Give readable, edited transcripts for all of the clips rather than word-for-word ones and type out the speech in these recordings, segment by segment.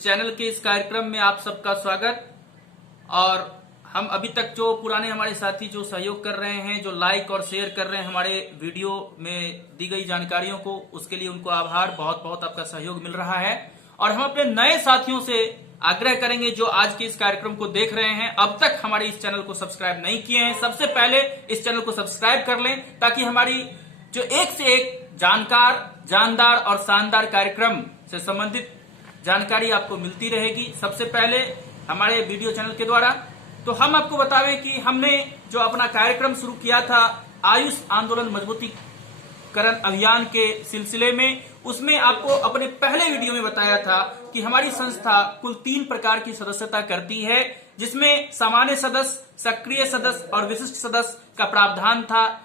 Channel के इस कार्यक्रम में आप सबका स्वागत। और हम अभी तक जो पुराने हमारे साथी जो सहयोग कर रहे हैं, जो लाइक और शेयर कर रहे हैं हमारे वीडियो में दी गई जानकारियों को, उसके लिए उनको आभार। बहुत बहुत आपका सहयोग मिल रहा है। और हम अपने नए साथियों से आग्रह करेंगे जो आज के इस कार्यक्रम को देख रहे हैं, अब तक हमारे इस चैनल को सब्सक्राइब नहीं किए हैं, सबसे पहले इस चैनल को सब्सक्राइब कर लें, ताकि हमारी जो एक से एक जानदार और शानदार कार्यक्रम से संबंधित जानकारी आपको मिलती रहेगी सबसे पहले हमारे वीडियो चैनल के द्वारा। तो हम आपको बतावें कि हमने जो अपना कार्यक्रम शुरू किया था आयुष आंदोलन मजबूतीकरण अभियान के सिलसिले में, उसमें आपको अपने पहले वीडियो में बताया था कि हमारी संस्था कुल 3 प्रकार की सदस्यता करती है, जिसमें सामान्य सदस्य, सक्रिय सदस्य और विशिष्ट सदस्य का प्रावधान था।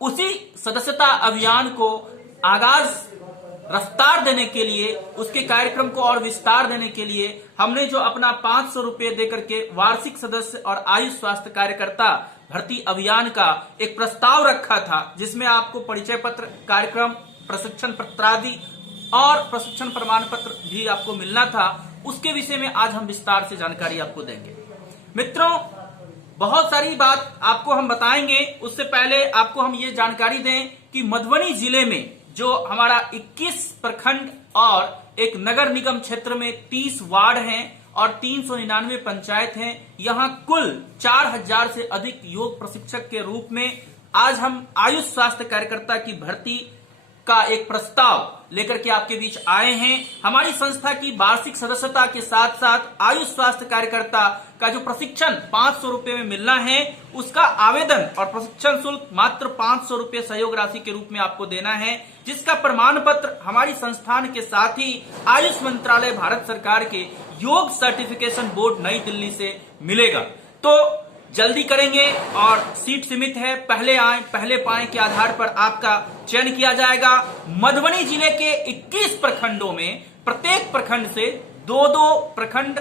उसी सदस्यता अभियान को आगाज रफ्तार देने के लिए, उसके कार्यक्रम को और विस्तार देने के लिए हमने जो अपना 500 रुपए देकर के वार्षिक सदस्य और आयुष स्वास्थ्य कार्यकर्ता भर्ती अभियान का एक प्रस्ताव रखा था, जिसमें आपको परिचय पत्र, कार्यक्रम, प्रशिक्षण पत्रादि और प्रशिक्षण प्रमाण पत्र भी आपको मिलना था। उसके विषय में आज हम विस्तार से जानकारी आपको देंगे। मित्रों, बहुत सारी बात आपको हम बताएंगे, उससे पहले आपको हम ये जानकारी दें कि मधुबनी जिले में जो हमारा 21 प्रखंड और एक नगर निगम क्षेत्र में 30 वार्ड हैं और 399 पंचायत हैं, यहाँ कुल 4000 से अधिक योग प्रशिक्षक के रूप में आज हम आयुष स्वास्थ्य कार्यकर्ता की भर्ती का एक प्रस्ताव लेकर के आपके बीच आए हैं। हमारी संस्था की वार्षिक सदस्यता के साथ साथ आयुष स्वास्थ्य कार्यकर्ता का जो प्रशिक्षण 500 रुपए में मिलना है, उसका आवेदन और प्रशिक्षण शुल्क मात्र 500 रुपए सहयोग राशि के रूप में आपको देना है, जिसका प्रमाण पत्र हमारी संस्थान के साथ ही आयुष मंत्रालय भारत सरकार के योग सर्टिफिकेशन बोर्ड नई दिल्ली से मिलेगा। तो जल्दी करेंगे और सीट सीमित है, पहले आए पहले पाए के आधार पर आपका चयन किया जाएगा। मधुबनी जिले के 21 प्रखंडों में प्रत्येक प्रखंड से 2-2 प्रखंड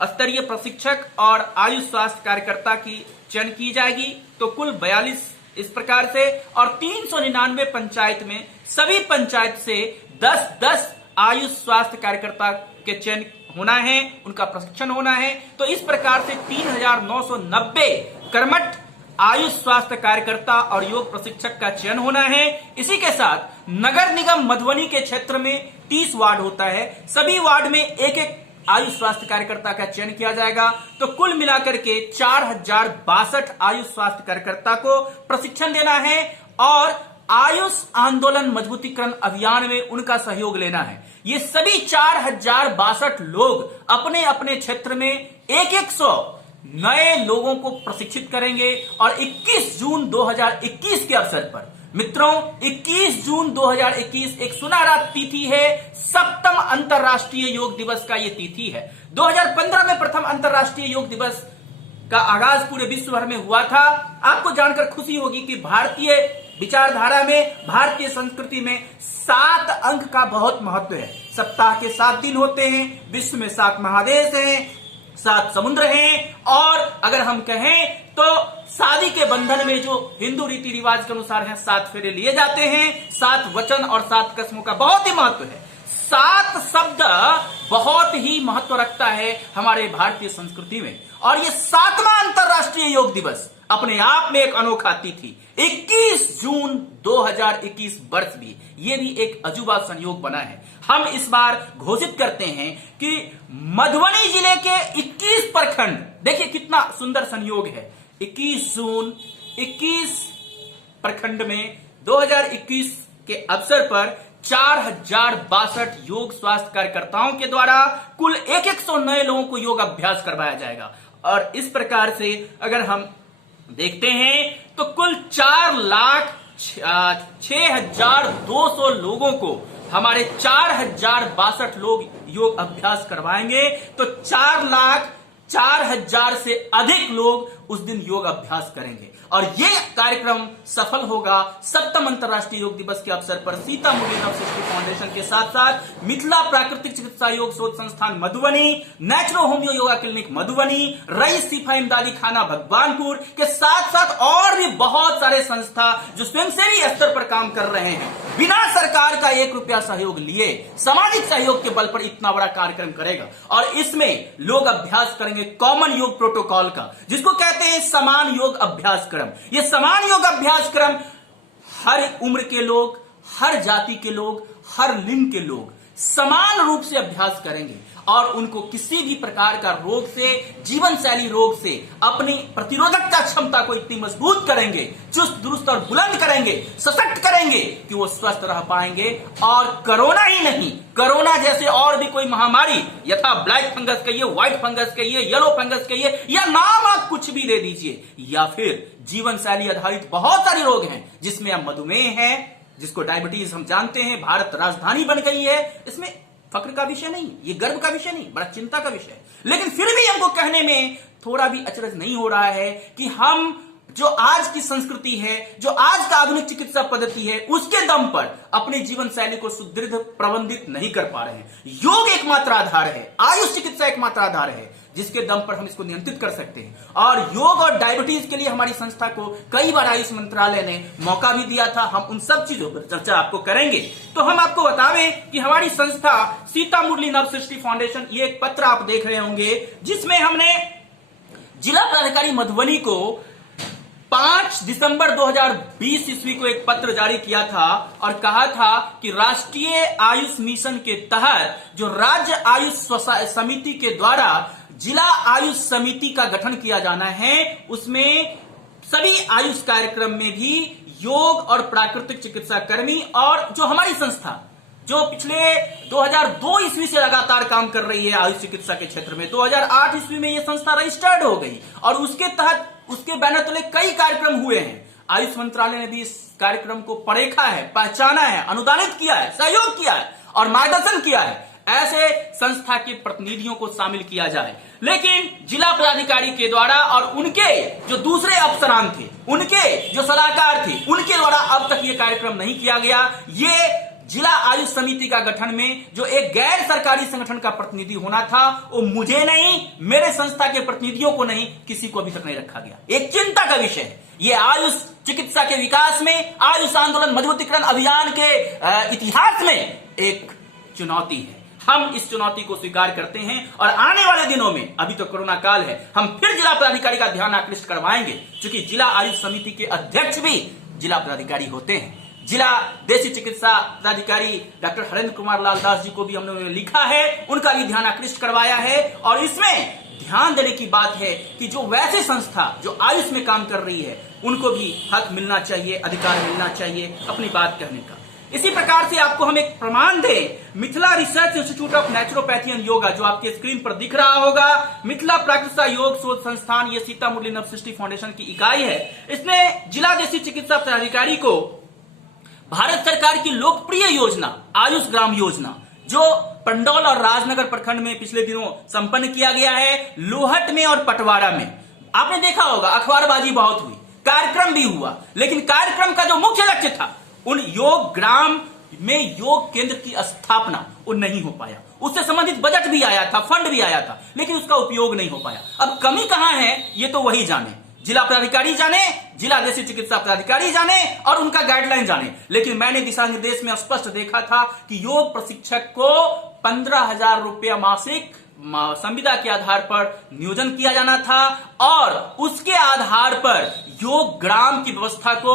स्तरीय प्रशिक्षक और आयुष स्वास्थ्य कार्यकर्ता की चयन की जाएगी। तो कुल 42 इस प्रकार से, और 399 पंचायत में सभी पंचायत से 10-10 आयुष स्वास्थ्य कार्यकर्ता के चयन होना है, उनका प्रशिक्षण होना है। तो इस प्रकार से 3990 कर्मठ आयुष स्वास्थ्य कार्यकर्ता और योग प्रशिक्षक का चयन होना है। इसी के साथ नगर निगम मधुबनी के क्षेत्र में 30 वार्ड होता है, सभी वार्ड में एक आयुष स्वास्थ्य कार्यकर्ता का चयन किया जाएगा। तो कुल मिलाकर के 4062 आयुष स्वास्थ्य कार्यकर्ता को प्रशिक्षण देना है और आयुष आंदोलन मजबूतीकरण अभियान में उनका सहयोग लेना है। ये सभी 4062 लोग अपने अपने क्षेत्र में 100 नए लोगों को प्रशिक्षित करेंगे। और 21 जून 2021 के अवसर पर मित्रों, 21 जून 2021 एक सुनहरा तिथि है, 7वां अंतर्राष्ट्रीय योग दिवस का ये तिथि है। 2015 में प्रथम अंतर्राष्ट्रीय योग दिवस का आगाज पूरे विश्व भर में हुआ था। आपको जानकर खुशी होगी कि भारतीय विचारधारा में, भारतीय संस्कृति में 7 अंक का बहुत महत्व है। सप्ताह के 7 दिन होते हैं, विश्व में 7 महादेश हैं, 7 समुद्र हैं, और अगर हम कहें तो शादी के बंधन में जो हिंदू रीति रिवाज के अनुसार है 7 फेरे लिए जाते हैं, 7 वचन और 7 कसमों का बहुत ही महत्व है। 7 शब्द बहुत ही महत्व रखता है हमारे भारतीय संस्कृति में। और ये 7वां अंतर्राष्ट्रीय योग दिवस अपने आप में एक अनोखा तिथि, 21 जून 2021 वर्ष भी, ये भी एक अजूबा संयोग बना है। हम इस बार घोषित करते हैं कि मधुबनी जिले के 21 प्रखंड, देखिए कितना सुंदर संयोग है, 21 जून 21 प्रखंड में 2021 के अवसर पर 4062 योग स्वास्थ्य कार्यकर्ताओं के द्वारा कुल 100 नए लोगों को योग अभ्यास करवाया जाएगा। और इस प्रकार से अगर हम देखते हैं तो कुल 4,06,200 लोगों को हमारे 4062 लोग योग अभ्यास करवाएंगे। तो 4,04,000 से अधिक लोग उस दिन योग अभ्यास करेंगे। और ये कार्यक्रम सफल होगा 7वां अंतर्राष्ट्रीय योग दिवस के अवसर पर सीतामढ़ी नवसृष्टि फाउंडेशन के साथ साथ मिथिला प्राकृतिक चिकित्सा योग शोध संस्थान Madhubani, naturo homeo yoga clinic Madhubani, रईस शिफा इमदादी खाना भगवानपुर के साथ साथ और भी बहुत सारे सारे संस्था जो स्वयंसेवी स्तर पर काम कर रहे हैं, बिना सरकार का 1 रुपया सहयोग लिए सामाजिक सहयोग के बल पर इतना बड़ा कार्यक्रम करेगा। और इसमें लोग अभ्यास करेंगे कॉमन योग प्रोटोकॉल का, जिसको कहते हैं समान योग अभ्यास क्रम। यह समान योग अभ्यास क्रम हर उम्र के लोग, हर जाति के लोग, हर लिंग के लोग समान रूप से अभ्यास करेंगे और उनको किसी भी प्रकार का रोग से, जीवन शैली रोग से अपनी प्रतिरोधकता क्षमता को इतनी मजबूत करेंगे, चुस्त दुरुस्त और बुलंद करेंगे, सशक्त करेंगे कि वो स्वस्थ रह पाएंगे। और कोरोना ही नहीं, कोरोना जैसे और भी कोई महामारी, यथा ब्लैक फंगस कहिए, व्हाइट फंगस कहिए, येलो फंगस कहिए, या नाम आप कुछ भी ले दीजिए, या फिर जीवन शैली आधारित बहुत सारे रोग हैं जिसमें अब मधुमेह है, जिसको डायबिटीज हम जानते हैं, भारत राजधानी बन गई है। इसमें फक्र का विषय नहीं, ये गर्व का विषय नहीं, बड़ा चिंता का विषय है। लेकिन फिर भी हमको कहने में थोड़ा भी अचरज नहीं हो रहा है कि हम जो आज की संस्कृति है, जो आज का आधुनिक चिकित्सा पद्धति है, उसके दम पर अपनी जीवन शैली को सुदृढ़ प्रबंधित नहीं कर पा रहे हैं। योग एकमात्र आधार है, आयुष चिकित्सा एकमात्र आधार है जिसके दम पर हम इसको नियंत्रित कर सकते हैं। और योग और डायबिटीज के लिए हमारी संस्था को कई बार आयुष मंत्रालय ने मौका भी दिया था। हम उन सब चीजों पर चर्चा आपको करेंगे। तो हम आपको बतावें कि हमारी संस्था सीता मुरली नव सृष्टि फाउंडेशन, ये एक पत्र आप देख रहे होंगे जिसमें हमने जिला पदाधिकारी मधुबनी को 5 दिसंबर 2020 ईस्वी को एक पत्र जारी किया था और कहा था कि राष्ट्रीय आयुष मिशन के तहत जो राज्य आयुष समिति के द्वारा जिला आयुष समिति का गठन किया जाना है, उसमें सभी आयुष कार्यक्रम में भी योग और प्राकृतिक चिकित्सा कर्मी और जो हमारी संस्था जो पिछले 2002 ईस्वी से लगातार काम कर रही है आयुष चिकित्सा के क्षेत्र में, 2008 ईस्वी में यह संस्था रजिस्टर्ड हो गई और उसके तहत उसके बैनर तले कई कार्यक्रम हुए हैं। आयुष मंत्रालय ने भी इस कार्यक्रम को परेखा है, पहचाना है, अनुदानित किया है, सहयोग किया है और मार्गदर्शन किया है। ऐसे संस्था के प्रतिनिधियों को शामिल किया जाए। लेकिन जिला पदाधिकारी के द्वारा और उनके जो दूसरे अफसरान थे, उनके जो सलाहकार थे, उनके द्वारा अब तक ये कार्यक्रम नहीं किया गया। ये जिला आयुष समिति का गठन में जो एक गैर सरकारी संगठन का प्रतिनिधि होना था, वो मुझे नहीं, मेरे संस्था के प्रतिनिधियों को नहीं, किसी को अभी तक नहीं रखा गया। एक चिंता का विषय है। ये आयुष चिकित्सा के विकास में, आयुष आंदोलन मजबूतीकरण अभियान के इतिहास में एक चुनौती है। हम इस चुनौती को स्वीकार करते हैं और आने वाले दिनों में, अभी तो कोरोना काल है, हम फिर जिला पदाधिकारी का ध्यान आकृष्ट करवाएंगे, क्योंकि जिला आयुष समिति के अध्यक्ष भी जिला पदाधिकारी होते हैं। जिला देशी चिकित्सा पदाधिकारी डॉक्टर हरेंद्र कुमार लाल दास जी को भी हमने लिखा है, उनका भी ध्यान आकृष्ट करवाया है। और इसमें ध्यान देने की बात है कि जो वैसे संस्था जो आयुष में काम कर रही है, उनको भी हक मिलना चाहिए, अधिकार मिलना चाहिए अपनी बात कहने का। इसी प्रकार से आपको हम एक प्रमाण दें, Mithila research institute of naturopathy and yoga, जो आपके स्क्रीन पर दिख रहा होगा, मिथिला प्राकृतिक योग शोध संस्थान, ये सीता मुरली नव सृष्टि फाउंडेशन की इकाई है। इसने जिला देशी चिकित्सा पदाधिकारी को भारत सरकार की लोकप्रिय योजना आयुष ग्राम योजना, जो पंडौल और राजनगर प्रखंड में पिछले दिनों संपन्न किया गया है, लोहट में और पटवारा में, आपने देखा होगा अखबारबाजी बहुत हुई, कार्यक्रम भी हुआ, लेकिन कार्यक्रम का जो मुख्य लक्ष्य था, उन योग ग्राम में योग केंद्र की स्थापना, वो नहीं हो पाया। उससे संबंधित बजट भी आया था, फंड भी आया था, लेकिन उसका उपयोग नहीं हो पाया। अब कमी कहां है ये तो वही जाने, जिला पदाधिकारी जाने, जिला देशी चिकित्सा पदाधिकारी जाने और उनका गाइडलाइन जाने। लेकिन मैंने दिशा निर्देश में स्पष्ट देखा था कि योग प्रशिक्षक को 15,000 रुपया मासिक संविदा के आधार पर नियोजन किया जाना था और उसके आधार पर योग ग्राम की व्यवस्था को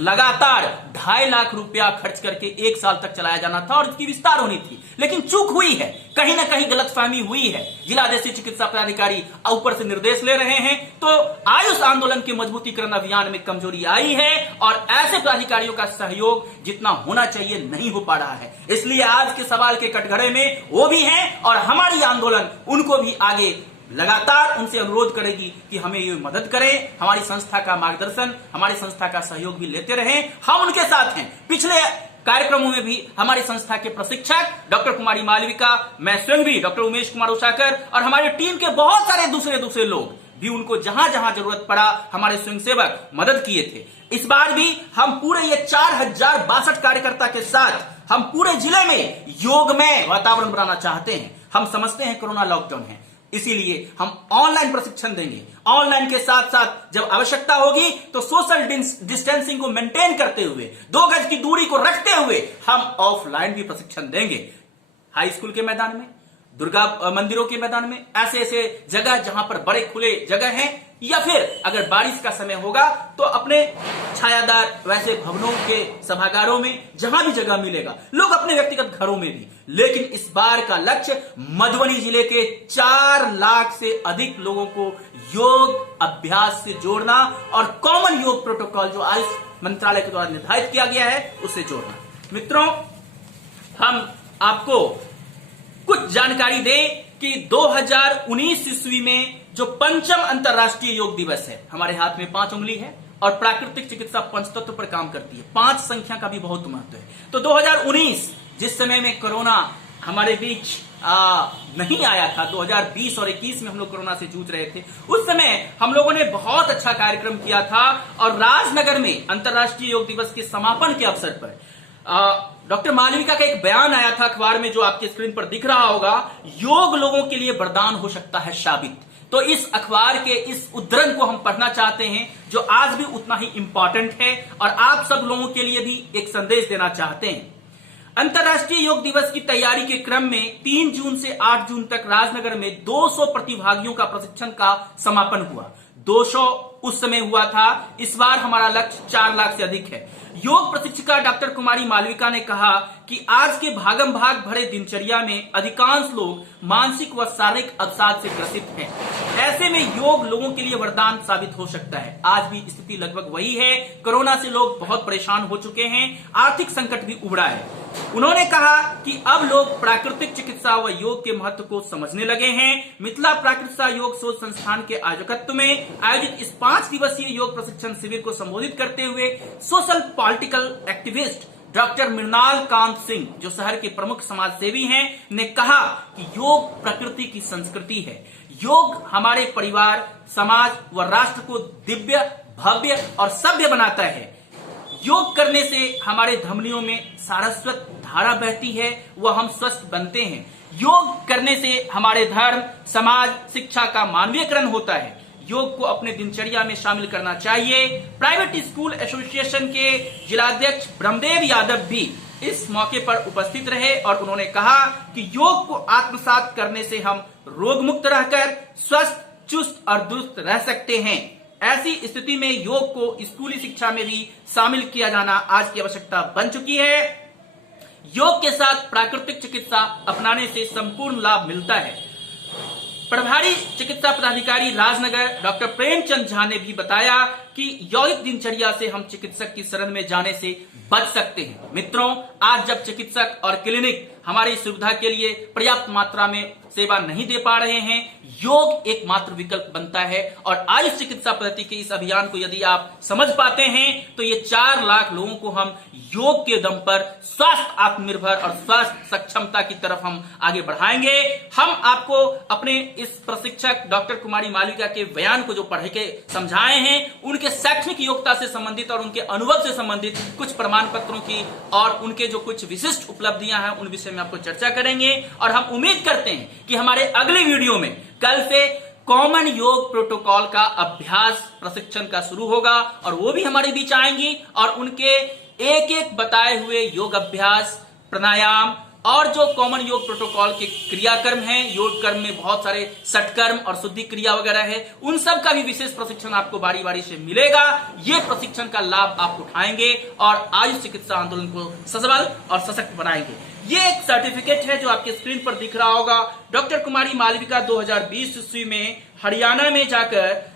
लगातार 2.5 लाख रुपया खर्च करके 1 साल तक चलाया जाना था और इसकी विस्तार होनी थी। लेकिन चूक हुई है, कहीं ना कहीं गलतफहमी हुई है। जिला देशी चिकित्सा पदाधिकारी ऊपर से निर्देश ले रहे हैं, तो आयुष आंदोलन के मजबूतीकरण अभियान में कमजोरी आई है और ऐसे पदाधिकारियों का सहयोग जितना होना चाहिए नहीं हो पा रहा है। इसलिए आज के सवाल के कटघरे में वो भी हैं और हमारी आंदोलन उनको भी आगे लगातार उनसे अनुरोध करेगी कि हमें ये मदद करें, हमारी संस्था का मार्गदर्शन, हमारी संस्था का सहयोग भी लेते रहें। हम उनके साथ हैं। पिछले कार्यक्रमों में भी हमारी संस्था के प्रशिक्षक डॉक्टर कुमारी मालविका, मैं स्वयं भी डॉक्टर उमेश कुमार उषाकर और हमारे टीम के बहुत सारे दूसरे लोग भी उनको जहां जहां जरूरत पड़ा हमारे स्वयंसेवक मदद किए थे। इस बार भी हम पूरे ये 4062 कार्यकर्ता के साथ हम पूरे जिले में योगमय वातावरण बनाना चाहते हैं। हम समझते हैं कोरोना लॉकडाउन है, इसीलिए हम ऑनलाइन प्रशिक्षण देंगे। ऑनलाइन के साथ साथ जब आवश्यकता होगी तो सोशल डिस्टेंसिंग को मेंटेन करते हुए, 2 गज की दूरी को रखते हुए हम ऑफलाइन भी प्रशिक्षण देंगे। हाई स्कूल के मैदान में, दुर्गा मंदिरों के मैदान में, ऐसे ऐसे जगह जहां पर बड़े खुले जगह हैं, या फिर अगर बारिश का समय होगा तो अपने छायादार वैसे भवनों के सभागारों में, जहां भी जगह मिलेगा, लोग अपने व्यक्तिगत घरों में भी। लेकिन इस बार का लक्ष्य मधुबनी जिले के 4 लाख से अधिक लोगों को योग अभ्यास से जोड़ना और कॉमन योग प्रोटोकॉल जो आयुष मंत्रालय के द्वारा निर्धारित किया गया है उससे जोड़ना। मित्रों, हम आपको कुछ जानकारी दें कि 2019 ईस्वी में जो 5वां अंतर्राष्ट्रीय योग दिवस है, हमारे हाथ में 5 उंगली है और प्राकृतिक चिकित्सा पंचतत्व पर काम करती है। 5 संख्या का भी बहुत महत्व है। तो 2019 जिस समय में कोरोना हमारे बीच नहीं आया था, 2020 और 21 में हम लोग कोरोना से जूझ रहे थे, उस समय हम लोगों ने बहुत अच्छा कार्यक्रम किया था और राजनगर में अंतर्राष्ट्रीय योग दिवस के समापन के अवसर पर डॉक्टर मालविका का एक बयान आया था अखबार में, जो आपके स्क्रीन पर दिख रहा होगा, योग लोगों के लिए वरदान हो सकता है साबित। तो इस अखबार के इस उद्धरण को हम पढ़ना चाहते हैं, जो आज भी उतना ही इंपॉर्टेंट है और आप सब लोगों के लिए भी एक संदेश देना चाहते हैं। अंतर्राष्ट्रीय योग दिवस की तैयारी के क्रम में 3 जून से 8 जून तक राजनगर में 200 प्रतिभागियों का प्रशिक्षण का समापन हुआ। 200 उस समय हुआ था, इस बार हमारा लक्ष्य 4 लाख से अधिक है। योग प्रशिक्षिका डॉक्टर कुमारी मालविका ने कहा कि आज के भागम भाग भरे दिनचर्या में अधिकांश लोग मानसिक व शारीरिक अवसाद से ग्रसित हैं। ऐसे में योग लोगों के लिए वरदान साबित हो सकता है। आज भी स्थिति लगभग वही है। कोरोना से लोग बहुत परेशान हो चुके हैं, आर्थिक संकट भी उभरा है। उन्होंने कहा कि अब लोग प्राकृतिक चिकित्सा व योग के महत्व को समझने लगे हैं। मिथिला प्राकृतिक योग शोध संस्थान के आयोजकत्व में आयोजित इस 5 दिवसीय योग प्रशिक्षण शिविर को संबोधित करते हुए social political activist doctor Mrinal Kant Singh, जो शहर के प्रमुख समाज सेवी हैं, ने कहा कि योग प्रकृति की संस्कृति है। योग हमारे परिवार, समाज व राष्ट्र को दिव्य, भव्य और सभ्य बनाता है। योग करने से हमारे धमनियों में सारस्वत धारा बहती है व हम स्वस्थ बनते हैं। योग करने से हमारे धर्म, समाज, शिक्षा का मानवीयकरण होता है। योग को अपने दिनचर्या में शामिल करना चाहिए। प्राइवेट स्कूल एसोसिएशन के जिलाध्यक्ष ब्रह्मदेव यादव भी इस मौके पर उपस्थित रहे और उन्होंने कहा कि योग को आत्मसात करने से हम रोग मुक्त रहकर स्वस्थ, चुस्त और दुरुस्त रह सकते हैं। ऐसी स्थिति में योग को स्कूली शिक्षा में भी शामिल किया जाना आज की आवश्यकता बन चुकी है। योग के साथ प्राकृतिक चिकित्सा अपनाने से संपूर्ण लाभ मिलता है। प्रभारी चिकित्सा पदाधिकारी राजनगर डॉक्टर प्रेमचंद झा ने भी बताया कि यौगिक दिनचर्या से हम चिकित्सक की शरण में जाने से बच सकते हैं। मित्रों, आज जब चिकित्सक और क्लिनिक हमारी सुविधा के लिए पर्याप्त मात्रा में सेवा नहीं दे पा रहे हैं, योग एकमात्र विकल्प बनता है। और आयुष चिकित्सा पद्धति के इस अभियान को यदि आप समझ पाते हैं तो ये 4 लाख लोगों को हम योग के दम पर स्वास्थ्य आत्मनिर्भर और स्वास्थ्य सक्षमता की तरफ हम आगे बढ़ाएंगे। हम आपको अपने इस प्रशिक्षक डॉक्टर कुमारी मालविका के बयान को जो पढ़ के समझाए हैं, उनके शैक्षणिक योग्यता से संबंधित और उनके अनुभव से संबंधित कुछ प्रमाण पत्रों की और उनके जो कुछ विशिष्ट उपलब्धियां हैं उन विषय में आपको चर्चा करेंगे। और हम उम्मीद करते हैं कि हमारे अगले वीडियो में कल से कॉमन योग प्रोटोकॉल का अभ्यास प्रशिक्षण का शुरू होगा और वो भी हमारे बीच आएंगी और उनके एक एक बताए हुए योग अभ्यास, प्राणायाम और जो कॉमन योग प्रोटोकॉल के क्रियाकर्म हैं, योग कर्म में बहुत सारे सटकर्म और शुद्धि क्रिया वगैरह है, उन सब का भी विशेष प्रशिक्षण आपको बारी बारी से मिलेगा। ये प्रशिक्षण का लाभ आप उठाएंगे और आयुष चिकित्सा आंदोलन को सबल और सशक्त बनाएंगे। ये एक सर्टिफिकेट है जो आपके स्क्रीन पर दिख रहा होगा। डॉक्टर कुमारी मालविका 2020 ईस्वी में हरियाणा में जाकर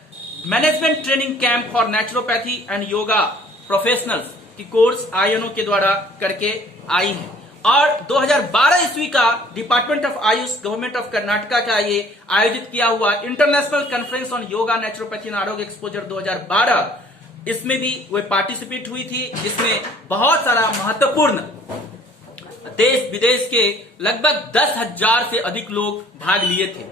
management training camp for naturopathy and yoga professionals की कोर्स आईएनओ के द्वारा करके आई हैं और 2012 ईस्वी का department of Ayush government of Karnataka का ये आयोजित किया हुआ international conference on yoga naturopathy and आरोग्य एक्सपोजर 2012, इसमें भी वे पार्टिसिपेट हुई थी, जिसमें बहुत सारा महत्वपूर्ण देश विदेश के लगभग 10,000 से अधिक लोग भाग लिए थे।